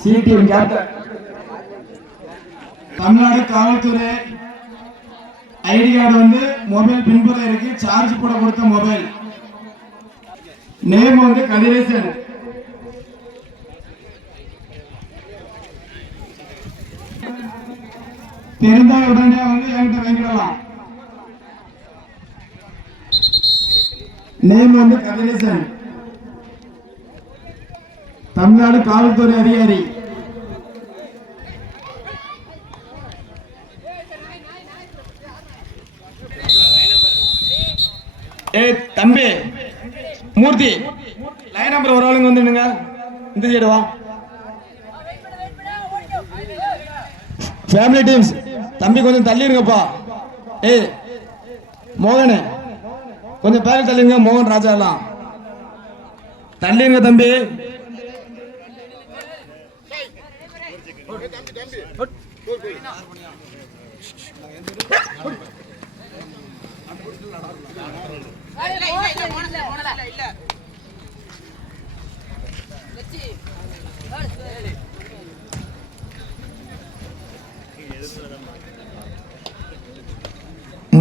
CTM captain Tamil Nadu காவல்துறை ID card வந்து mobile பின்புறம் இருக்கு. சார்ஜ் போட கொடுத்த மொபைல். நேம் வந்து கதிரேசன். தெரிந்தா உடனே வந்து என்கிட்ட வாங்கிடலாம். நேம் வந்து கதிரேசன். தமிழ்நாடு காவல்துறை அதிகாரி. தம்பி மூர்த்தி லைன் நம்பர் ஒரு ஆளுங்க வந்துடுங்க. இந்த சைடு வா. ஃபேமிலி டீம்ஸ் தம்பி கொஞ்சம் தள்ளி இருங்கப்பா. மோகன் கொஞ்சம் பேர் தள்ளிருங்க. மோகன் ராஜா எல்லாம் தள்ளிருங்க தம்பி.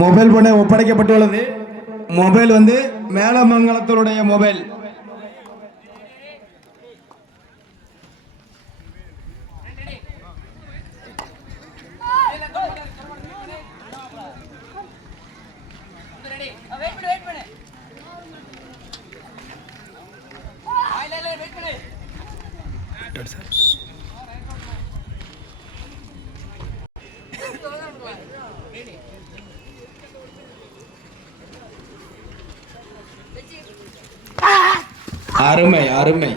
மொபைல் போன ஒப்படைக்கப்பட்டுள்ளது. மொபைல் வந்து மேலமங்கலத்தினுடைய மொபைல். அருமை அருமை.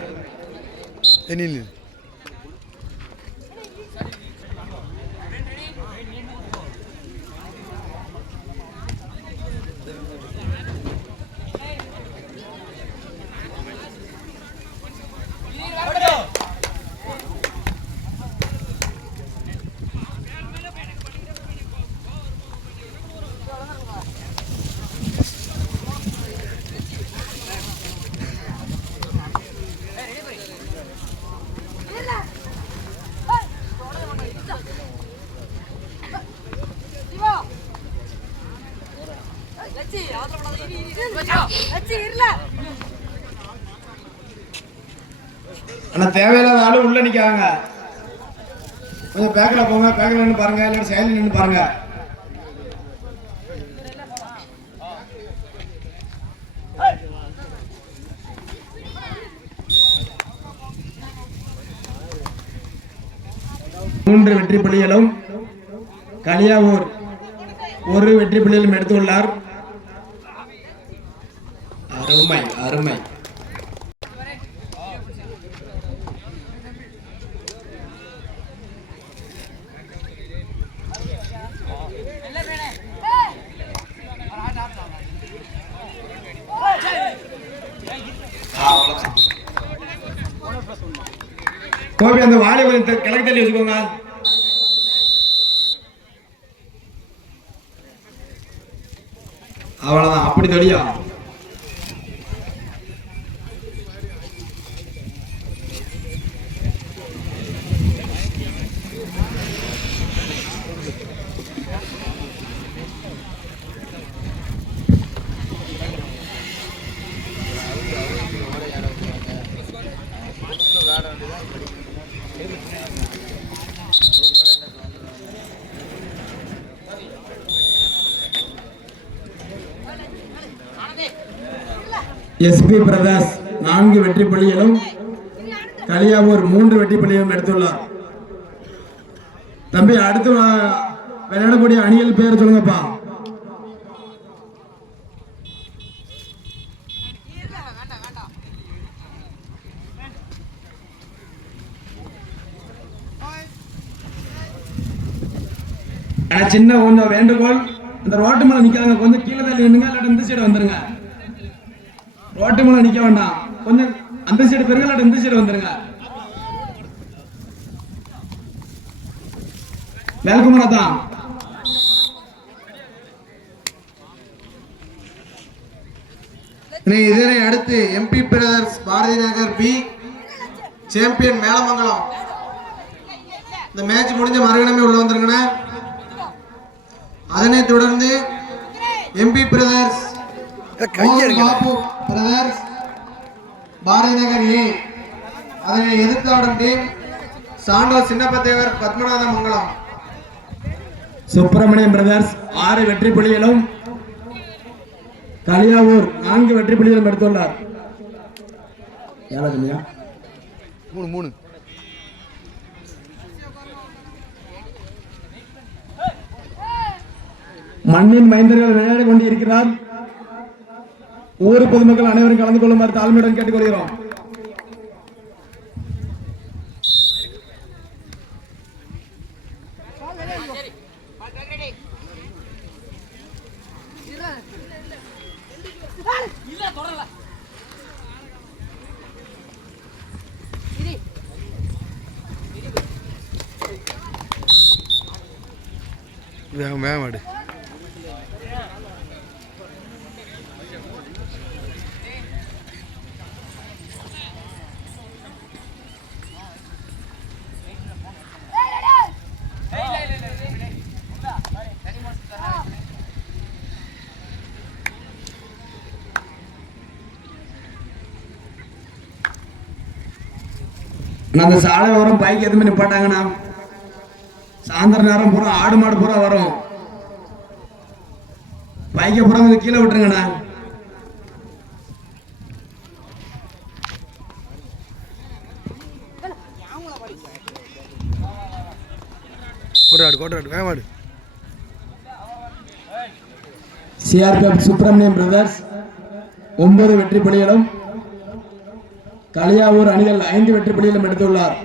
ஆனா தேவையில்லாத ஆளு உள்ள நிக்காங்க. கொஞ்சம் பேக்ல போங்க. பேக்ல நின்று பாருங்க. இல்ல சைடுல நின்று பாருங்க. மூன்று வெற்றி புள்ளிகளும் கலியாவூர் ஒரு வெற்றி புள்ளிகளும் எடுத்துள்ளார். அருமை அருமை. கோபி அந்த வாழை கொஞ்சம் கிழக்கு தள்ளி வச்சுக்கோங்க. அவ்வளவுதான். அப்படி தெரியா எஸ்பி பிரகாஷ் 4 வெற்றி புள்ளிகளும் கலியாவூர் 3 வெற்றி புள்ளிகளும் எடுத்துள்ளார். தம்பி அடுத்து விளையாடக்கூடிய அணிகள் பேர் சொல்லுங்கப்பா. சின்ன கொஞ்சம் வேண்டுகோள், இந்த ரோட்டு மேல நிக்காங்க. கொஞ்சம் கீழே தள்ளி நின்னுங்க. இல்லாட்டி இந்த சைடு வந்துருங்க. ரோட்டு மேல நிக்க வேண்டாம். கொஞ்சம் அந்த சைடு பெருங்க. இல்லாட்டி இந்த சைடு வந்துருங்க. வேல்குமாரா தான். இதனை அடுத்து MP brothers Bharathi Nagar B champion Melamangalam. இந்த மேட்ச் முடிஞ்ச மறுகணமே உள்ள வந்துருங்கண்ணே. அதனைத் தொடர்ந்து MP brothers, Babu brothers, Bharathi Nagar A. அதனை எதிர்த்து ஆடும் டீம் சாண்டோ சின்னப்பத்தேவர் பத்மநாத மங்கலம். சுப்பிரமணியம் பிரதர்ஸ் 6 வெற்றி புள்ளிகளும் கலியாவூர் 4 வெற்றி புள்ளிகளும் எடுத்துள்ளார். மண்ணின் மைந்தர்கள் விளையாடி கொண்டிருக்கிறார். ஊர் பொதுமக்கள் அனைவரும் கலந்து கொள்ளுமாறு தாழ்மையுடன் கேட்டுக்கொள்கிறோம். வேமாடு அந்த சாலை ஓரம் பைக் எதுவுமே நிப்பாட்டாங்கண்ணா. சாயந்தர நேரம் பூரா ஆடு மாடு பூரா வரும். பைக்கை பூரா கொஞ்சம் கீழே விட்டுருங்கண்ணா. சிஆர்பிஎஃப் சுப்பிரமணியம் பிரதர்ஸ் 9 வெற்றி புள்ளிகளும் கலியாவூர் அணிகள் 5 வெற்றி புள்ளிகளும் எடுத்துள்ளார்.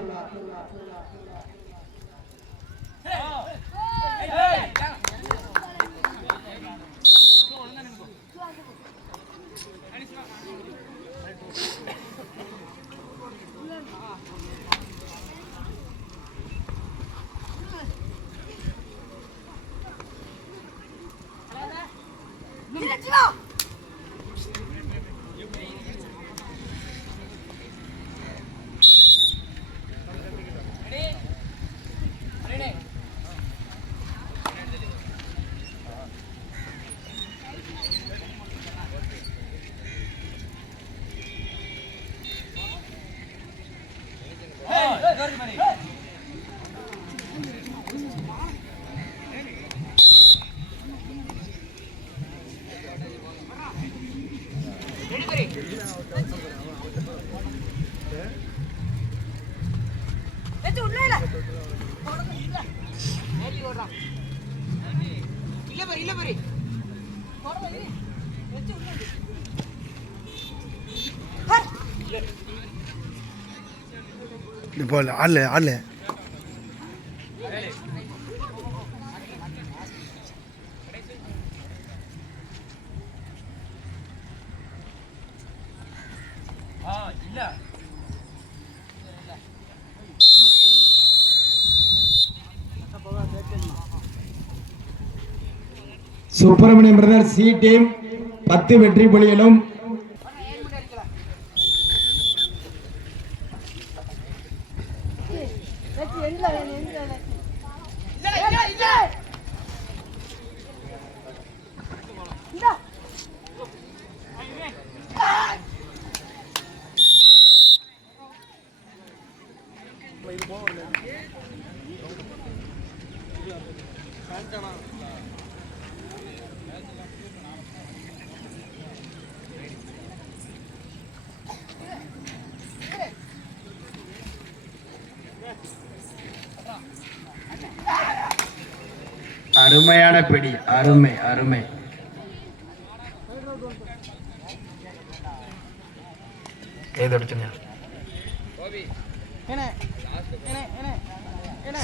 அல்ல சுப்பிரமணியம் பிரதர் சி டீம் 10 வெற்றி புள்ளிகளும் அருமையான பிடி, அருமை அருமை.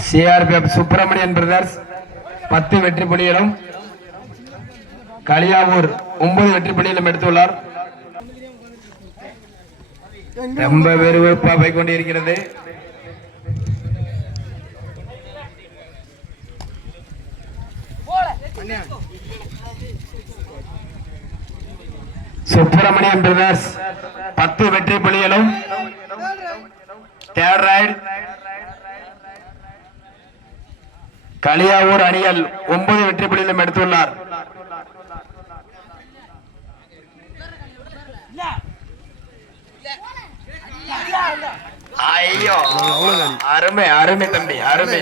சிஆர்பிஎஃப் சுப்பிரமணியன் பிரதர்ஸ் 10 வெற்றி புள்ளிகளும் கலியாவூர் 9 வெற்றி புள்ளிகளும் எடுத்துள்ளார். ரொம்ப விறுவிறுப்பாக போய் கொண்டிருக்கிறது. சுப்பிரமணியம் பிரதர்ஸ் 10 வெற்றி புள்ளிகளும் தேர்ட் ரைட். களியாவூர் அணிகள் 9 வெற்றி புள்ளிகளும் எடுத்துள்ளார். ஐயோ அருமை அருமை தம்பி அருமை.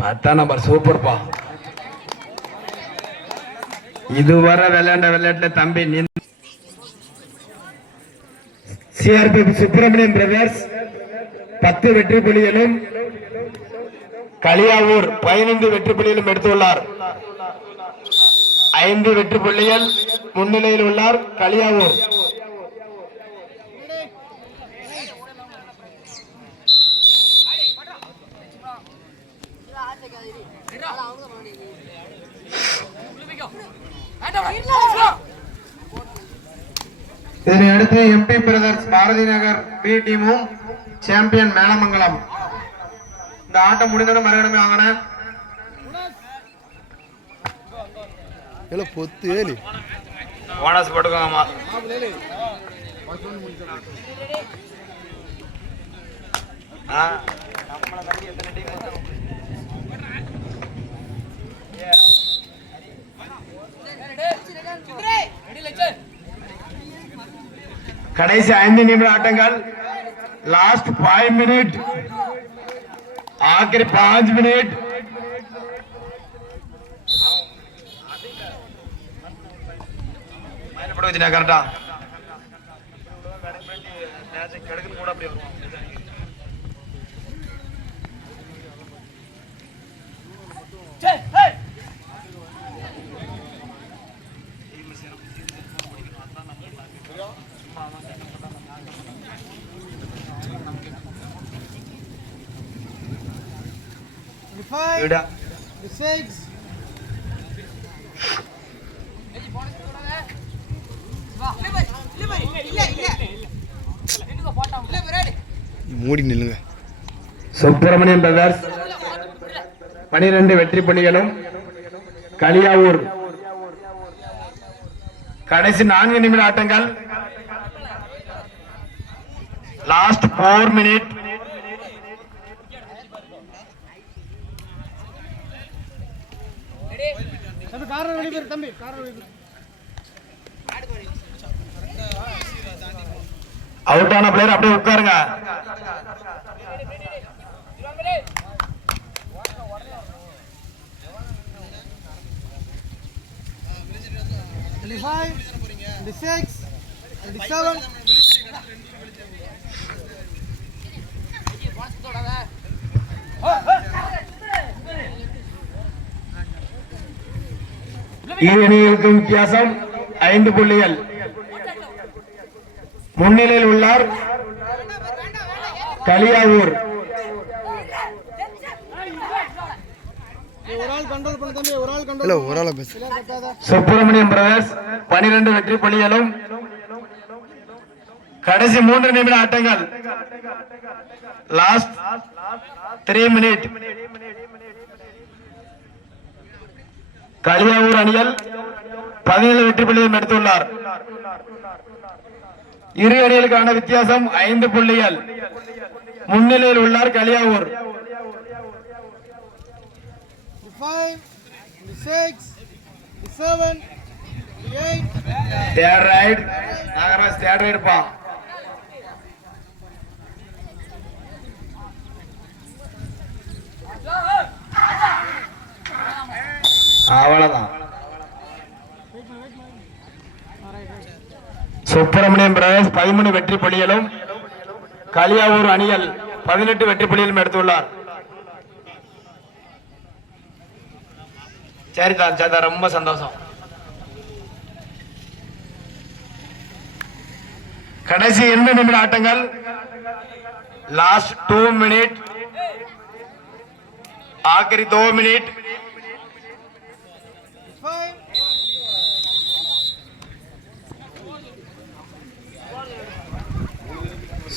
10ஆம் நம்பர் சூப்பர்ப்பா. இதுவரை விளையாண்ட விளையாட்டுல தம்பி சிஆர்பி சுப்பிரமணியம் பிரதர்ஸ் 10 வெற்றி புள்ளிகளும் களியாவூர் 15 வெற்றி புள்ளிகளும் எடுத்துள்ளார். 5 வெற்றி புள்ளிகள் முன்னிலையில் உள்ளார் களியாவூர். இதனை அடுத்து MP brothers Bharathi Nagar B டீமும் சாம்பியன் மேலமங்கலம். இந்த ஆட்டம் முடிந்ததும் மறுகணமே வாங்கின போனஸ் போட்டுக்கோங்கம்மா. கடைசி 5 நிமிட ஆட்டங்கள். Last 5 minute. आखिरी 5 मिनट. करेक्टा மூடி நில்லுங்க. சுப்பிரமணியம் பிரதர்ஸ் 12 வெற்றி புள்ளிகளும் களியாவூர் கடைசி 4 நிமிட ஆட்டங்கள். Last 4 minute. அவுட் ஆன பிளேயர் அப்படியே உட்காருங்க. அணிகளுக்கு வித்தியாசம் 5 புள்ளிகள். முன்னிலையில் உள்ளார் களியாவூர். சுப்பிரமணியம் பிரதர்ஸ் 12 வெற்றி புள்ளிகளும் கடைசி 3 நிமிட ஆட்டங்கள். Last 3 minute. களியாவூர் அணிகள் 17 வெற்றி புள்ளிகளும் எடுத்துள்ளார். இரு அணிகளுக்கான வித்தியாசம் 5 புள்ளிகள். முன்னிலையில் உள்ளார் களியாவூர். 5, 6, 7, 8. Third right. Nagaraj third right பா. அவ்வளவுதான். சுப்பிரமணியம் பிரதர்ஸ் 13 வெற்றி புள்ளிகளும் களியாவூர் அணிகள் 18 வெற்றி புள்ளிகளும் எடுத்துள்ளார். சரிதான் சார், ரொம்ப சந்தோஷம். கடைசி 2 நிமிட ஆட்டங்கள். Last 2 minute. ஆखिरी 2 மினிட்.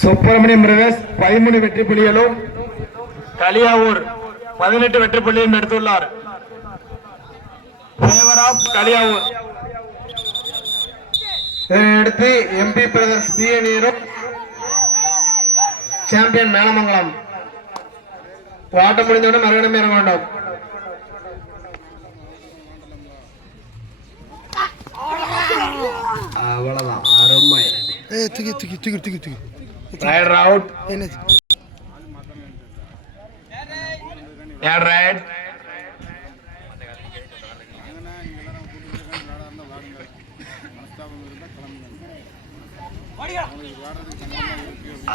சுப்பிரமணியம் பிரதர்ஸ் 13 வெற்றி புள்ளிகளும் களியாவூர் 18 வெற்றி புள்ளிகளும் எடுத்துள்ளார். களியாவூர். இதனையடுத்து எம்பி பிரதர்ஸ் பி அணியினரும் சாம்பியன் மேலமங்கலம். ஓட்டம் முடிந்தவுடன் மறுகணமே இறங்க வேண்டும். அவ்வளவுதான், அருமை. Raider out. All right.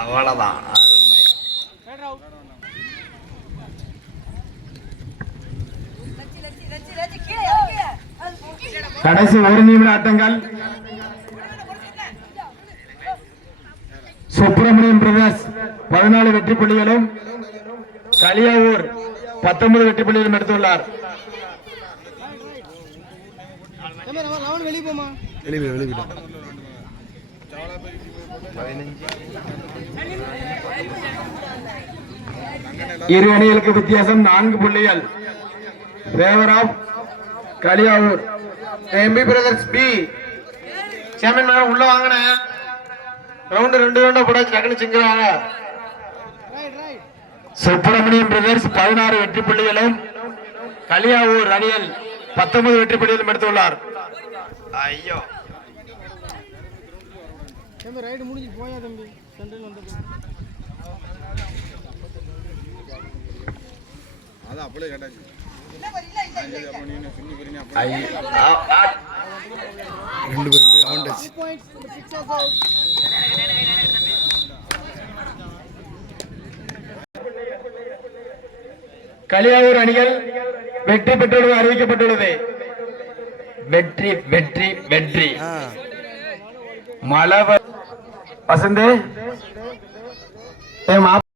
அவ்வளவுதான், அருமை. கடைசி 1 நிமிட ஆட்டங்கள். சுப்பிரமணியம் பிரதர்ஸ் 14 வெற்றி புள்ளிகளும் களியாவூர் 19 வெற்றி புள்ளிகளும் எடுத்துள்ளார். இரு அணிகளுக்கு வித்தியாசம் 4 புள்ளிகள். Favour of Kaliyavur. MP brothers B. Champion மேல உள்ள வாங்கின ரவுண்ட் 2 ரவுண்டா போடாச்சு. டக்குனு சிங்கிறாங்க. சுப்பிரமணியம் பிரதர்ஸ் 16 வெற்றி புள்ளிகளும் களியாவூர் அணியில் 19 வெற்றி புள்ளிகளும் எடுத்துள்ளார். ஐயோ, ரைடு முடிஞ்சு போயா தம்பி. சென்ட்ரல் வந்து அதான் அப்படியே கேட்டாச்சு. களியாவூர் அணிகள் வெற்றி பெற்றுள்ளது அறிவிக்கப்பட்டுள்ளது. வெற்றி வெற்றி வெற்றி. மலவ வசந்தே